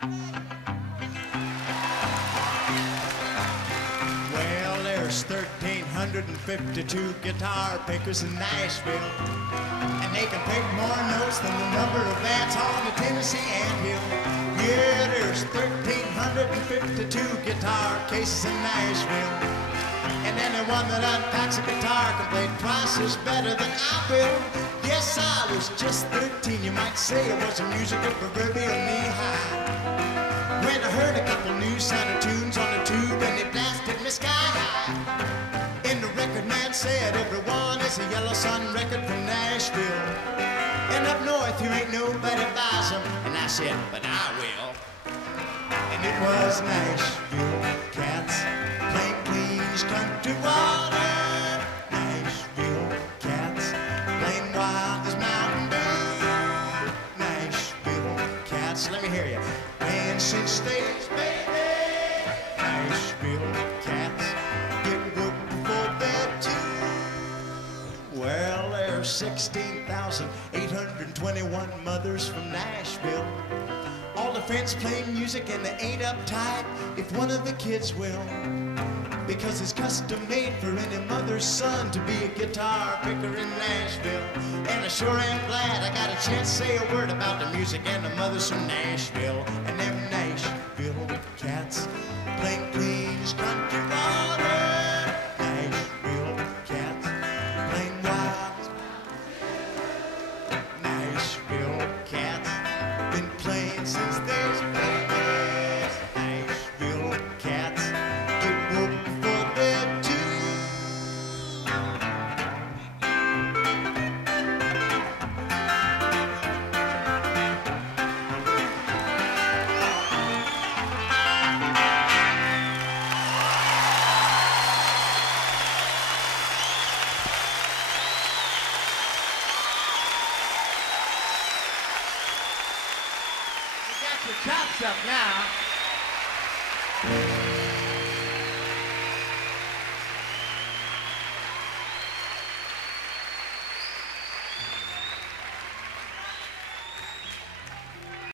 Well, there's 1,352 guitar pickers in Nashville, and they can pick more notes than the number of bats on the Tennessee anthill. Yeah, there's 1,352 guitar cases in Nashville, and anyone that unpacks a guitar can play twice as better than I will. Yes, I was just 13, you might say I was a musical proverbial knee-high, when I heard a couple new sounding tunes on the tube and they blasted me sky high. And the record man said everyone is a Yellow Sun record from Nashville, and up north you ain't nobody buys them. And I said, but I will. And it was Nashville Cats, plain Queens country water. Nashville Cats, plain wild as Mountain Dew. Nashville Cats, let me hear you. And since they's baby, Nashville Cats get whooped before bed too. Well, there's 16,821 mothers from Nashville. All the friends playing music and they ain't uptight if one of the kids will, because it's custom made for any mother's son to be a guitar picker in Nashville. And I sure am glad I got a chance to say a word about the music and the mothers from Nashville. And them Nashville Cats playing Queens country water. Nashville Cats playing wild. Nashville Cats been playing since there's babies. Nashville Cats get whooped before bed too. You got your chops up now.